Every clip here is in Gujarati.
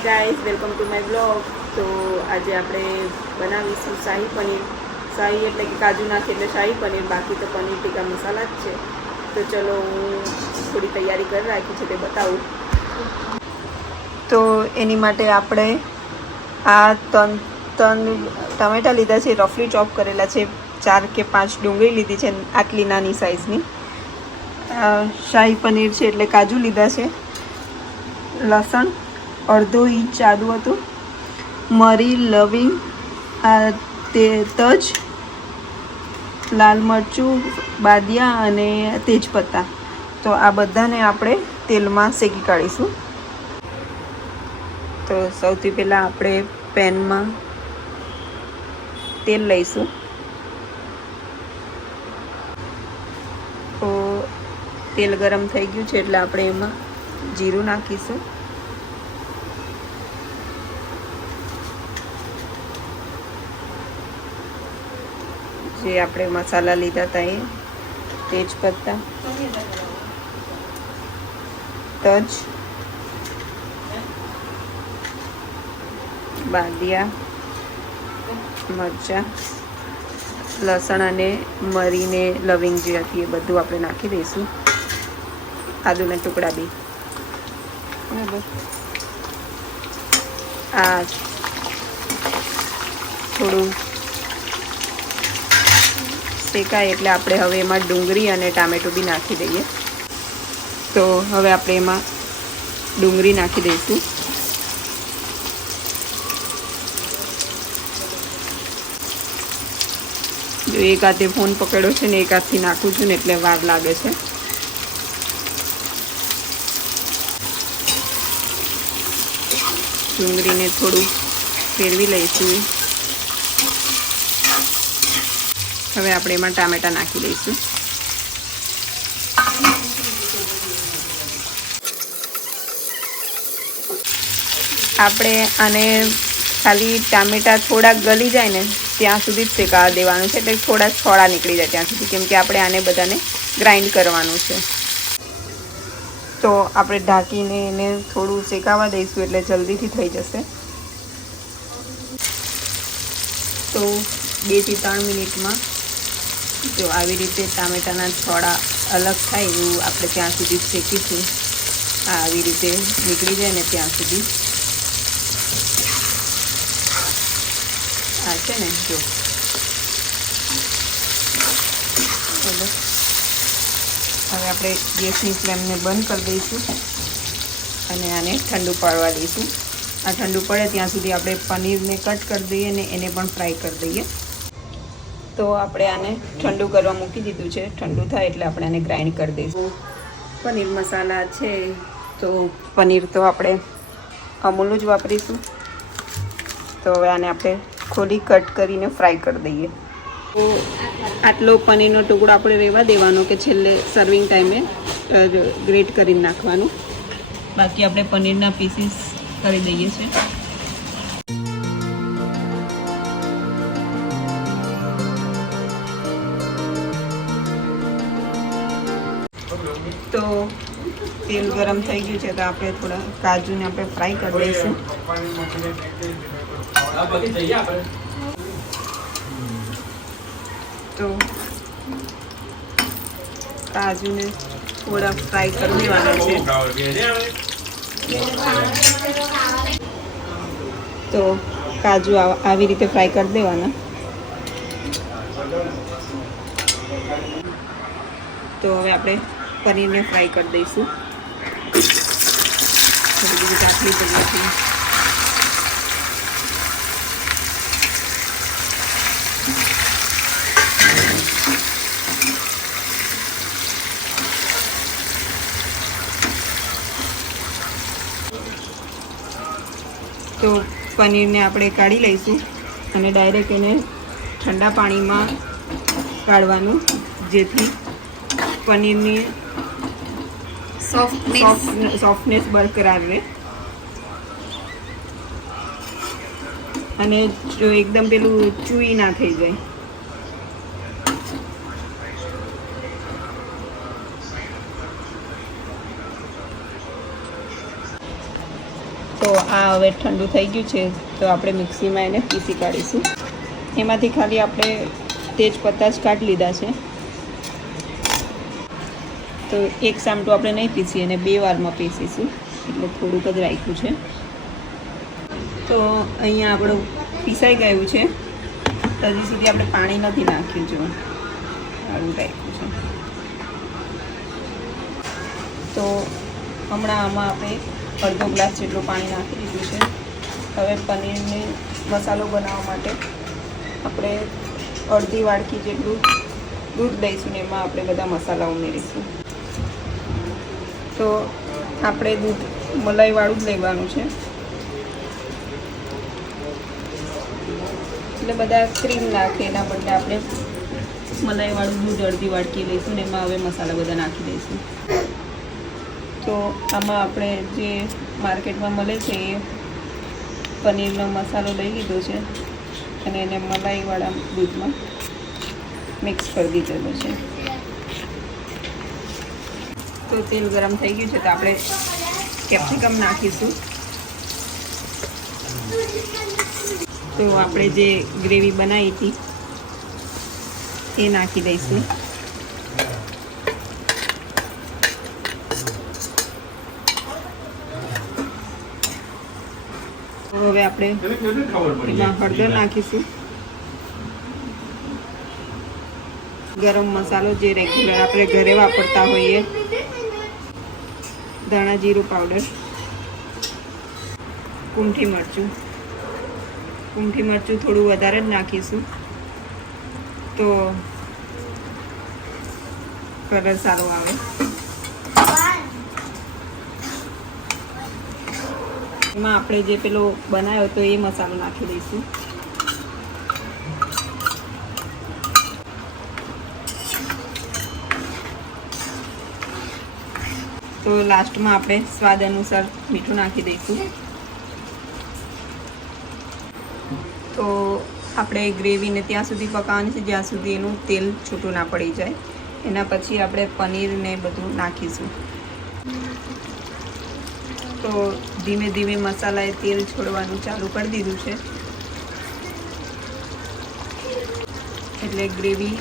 Hi guys, welcome to my blog. તો આજે આપણે બનાવીશું શાહી પનીર. શાહી એટલે કે કાજુ નાખી એટલે શાહી પનીર, બાકી તો પનીર ટીકા મસાલા જ છે. તો ચલો હું થોડી તૈયારી કરી રાખી છે તે બતાવું. તો એની માટે આપણે આ ત્રણ ટમેટા લીધા છે, રફલી ચોપ કરેલા છે. 4 કે 5 ડુંગળી લીધી છે આટલી નાની સાઇઝની. શાહી પનીર છે એટલે કાજુ લીધા છે. લસણ અડધો ઇંચ આદું હતું, મરી, લવિંગ, તજ, લાલ મરચું, બાદિયા અને તેજપત્તા. તો આ બધાને આપણે તેલમાં શેકી કાઢીશું. તો સૌથી પહેલાં આપણે પેનમાં તેલ લઈશું. તો તેલ ગરમ થઈ ગયું છે એટલે આપણે એમાં જીરું નાખીશું. જે આપણે મસાલા લીધા હતા એ, તેજપત્તા, તજ, બાદિયા, મરચાં, લસણ અને મરીને લવિંગ જે હતી એ બધું આપણે નાખી દઈશું. આદુના ટુકડા બી. બરાબર. આ થોડું શેકાય એટલે આપણે હવે એમાં ડુંગળી અને ટામેટું બી નાખી દઈએ. તો હવે આપણે એમાં ડુંગળી નાખી દઈશું. જો એક હાથે ફોન પકડ્યો છે ને એક હાથથી નાખું છું ને એટલે વાર લાગે છે. ડુંગળીને થોડું ફેરવી લઈશું. હવે આપણે એમાં ટામેટાં નાખી દઈશું. આપણે આને ખાલી ટામેટાં થોડાક ગળી જાય ને ત્યાં સુધી જ શેકાવા દેવાનું છે, એટલે થોડા છોડા નીકળી જાય ત્યાં સુધી, કેમ કે આપણે આને બધાને ગ્રાઇન્ડ કરવાનું છે. તો આપણે ઢાંકીને એને થોડું શેકાવા દઈશું એટલે જલ્દીથી થઈ જશે. તો 2 થી 3 મિનિટમાં જો આવી રીતે ટામેટાના છોડા અલગ થાય એવું આપણે ત્યાં સુધી શેકીશું. આવી રીતે નીકળી જાય ને ત્યાં સુધી. આ છે ને જો બરાબર. હવે આપણે ગેસની ફ્લેમને બંધ કરી દઈશું અને આને ઠંડુ પડવા દઈશું. આ ઠંડુ પડે ત્યાં સુધી આપણે પનીરને કટ કરી દઈએ અને એને પણ ફ્રાય કરી દઈએ. તો આપણે આને ઠંડુ કરવા મૂકી દીધું છે. ઠંડુ થાય એટલે આપણે આને ગ્રાઇન્ડ કરી દઈશું. પનીર મસાલા છે તો પનીર તો આપણે અમૂલનું જ વાપરીશું. તો હવે આને આપણે ખોલી કટ કરીને ફ્રાય કરી દઈએ. તો આટલો પનીરનો ટુકડો આપણે રહેવા દેવાનો કે છેલ્લે સર્વિંગ ટાઈમે ગ્રેટ કરીને નાખવાનું. બાકી આપણે પનીરના પીસીસ કરી દઈએ છીએ. તો તેલ ગરમ થઈ ગયું છે તો આપણે થોડા કાજુને આપણે ફ્રાય કરી દઈશું. તો કાજુને થોડા ફ્રાય કરી દેવાના છે. તો કાજુ આવી રીતે ફ્રાય કરી દેવાના. તો હવે આપણે પનીરને ફ્રાય કરી દઈશું. થોડી બધી કાપલી પડી. તો પનીરને આપણે કાઢી લઈશું અને ડાયરેક્ટ એને ઠંડા પાણીમાં કાઢવાનું, જેથી પનીરની સોફ્ટનેસ બરકરાર રહે. અને જો એકદમ પેલું ચૂઈ ના થઈ જાય. તો આ હવે ઠંડુ થઈ ગયું છે, તો આપણે મિક્સીમાં એને પીસી કાઢીશું. એમાંથી ખાલી આપણે તેજપત્તા જ કાઢી લીધા છે, તો એક સામટું આપણે નહીં પીસીએ અને 2 વારમાં પીસીશું, એટલે થોડુંક જ રાખ્યું છે. તો અહીંયા આપણું પીસાઈ ગયું છે. હજી સુધી આપણે પાણી નથી નાખ્યું, જો આવું રાખ્યું છે. તો હમણાં આમાં આપણે અડધો ગ્લાસ જેટલું પાણી નાખી દીધું છે. હવે પનીરને મસાલો બનાવવા માટે આપણે અડધી વાડકી જેટલું દૂધ લઈશું ને એમાં આપણે બધા મસાલા ઉમેરીશું. તો આપણે દૂધ મલાઈવાળું જ લેવાનું છે, એટલે બધા ક્રીમ નાખે એના બદલે આપણે મલાઈવાળું દૂધ અડધી વાડકી લઈશું ને એમાં હવે મસાલા બધા નાખી દઈશું. તો આમાં આપણે જે માર્કેટમાં મળે છે એ પનીરનો મસાલો લઈ લીધો છે અને એને મલાઈવાળા દૂધમાં મિક્સ કરી દીધેલો છે. તો તેલ ગરમ થઈ ગયું છે, તો આપણે કેપ્સિકમ નાખીશું. તો આપણે જે ગ્રેવી બનાવી હતી એ નાખી દઈશું. હવે આપણે એમાં હળદર નાખીશું, ગરમ મસાલો જે રેગ્યુલર આપણે ઘરે વાપરતા હોઈએ, ધાણા જીરું પાવડર, કૂંઠી મરચું થોડું વધારે જ નાખીશું તો કલર સારો આવે. એમાં આપણે જે પેલો બનાવ્યો તો એ મસાલો નાખી દઈશું. તો લાસ્ટમાં આપણે સ્વાદ અનુસાર મીઠું નાખી દઈશું. તો આપણે ગ્રેવીને ત્યાં સુધી પકાવવાની છે જ્યાં સુધી એનું તેલ છૂટું ના પડી જાય. એના પછી આપણે પનીરને બધું નાખીશું. તો ધીમે ધીમે મસાલાએ તેલ છોડવાનું ચાલુ કરી દીધું છે, એટલે ગ્રેવી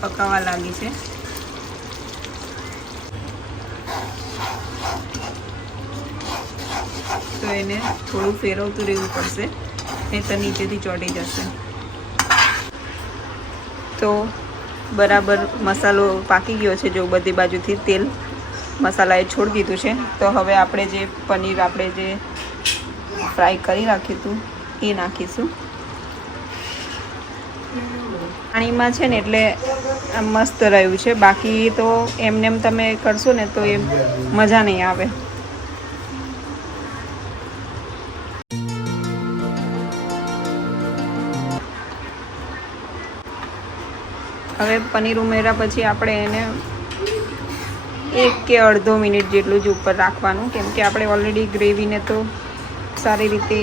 પકાવવા લાગી છે. તો એને થોડું ફેરવતું રહેવું પડશે, નહીં તો નીચેથી ચોંટી જશે. તો બરાબર મસાલો પાકી ગયો છે, જો બધી બાજુથી તેલ મસાલાએ છોડી દીધું છે. તો હવે આપણે જે પનીર આપણે જે ફ્રાય કરી રાખ્યું હતું એ નાખીશું. પાણીમાં છે ને એટલે મસ્ત રહ્યું છે, બાકી તો એમને એમ તમે કરશો ને તો એ મજા નહીં આવે. હવે પનીર ઉમેર્યા પછી આપણે એને 1 કે અડધો મિનિટ જેટલું જ ઉપર રાખવાનું, કેમ કે આપણે ઓલરેડી ગ્રેવીને તો સારી રીતે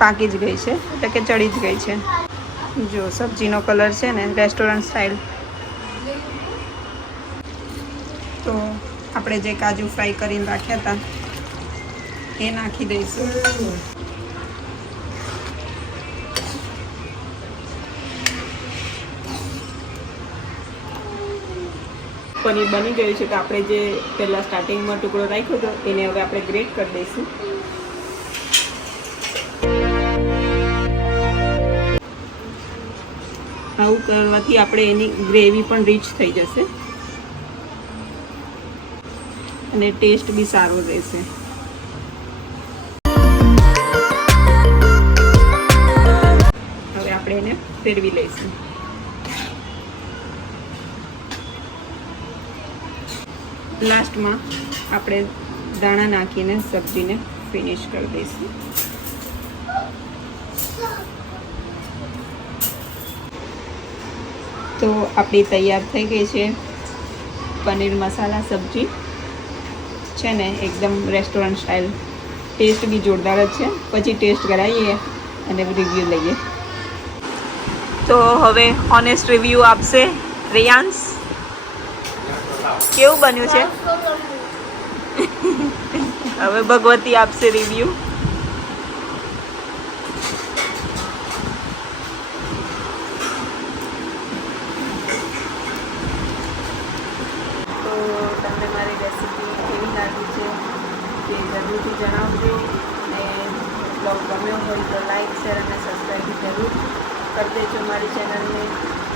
પાકી જ ગઈ છે, એટલે કે ચડી જ ગઈ છે. જો સબ્જીનો કલર છે ને રેસ્ટોરન્ટ સ્ટાઇલ. તો આપણે જે કાજુ ફ્રાય કરીને રાખ્યા હતા એ નાખી દઈશું. પનીર બની ગયું છે, તો આપણે જે પહેલાં સ્ટાર્ટિંગમાં ટુકડો રાખ્યો હતો એને હવે આપણે ગ્રેટ કરી દઈશું. આવું કરવાથી આપણે એની ગ્રેવી પણ રીચ થઈ જશે અને ટેસ્ટ બી સારો રહેશે. હવે આપણે એને ફેરવી લઈશું. લાસ્ટમાં આપણે દાણા નાખીને સબ્જીને ફિનિશ કરી દઈશું. તો આપણી તૈયાર થઈ ગઈ છે પનીર મસાલા સબ્જી. છે ને એકદમ રેસ્ટોરન્ટ સ્ટાઇલ, ટેસ્ટ બી જોરદાર જ છે. પછી ટેસ્ટ કરાવીએ અને રિવ્યૂ લઈએ. તો હવે ઓનેસ્ટ રિવ્યૂ આપશે રિયાન્સ. કેવું બન્યું છે? હવે ભગવતી આપશે રિવ્યૂ. રેસીપી કેવી લાગી છે તે જરૂરથી જણાવજો. અને બ્લોગ ગમ્યો હોય તો લાઈક શેર અને સબસ્ક્રાઈબ જરૂર કરી દેજો મારી ચેનલને.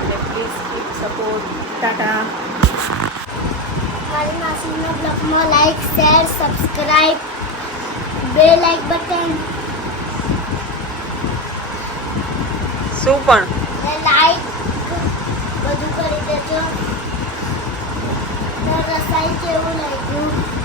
અને પ્લીઝ કીપ સપોર્ટ. ટાટા. મારી માસીના બ્લોગમાં લાઈક શેર સબસ્ક્રાઈબ બે લાઈક બટન શું પણ લાઈક બધું કરી દેજો. રસાઈ કેવું લાગ્યું?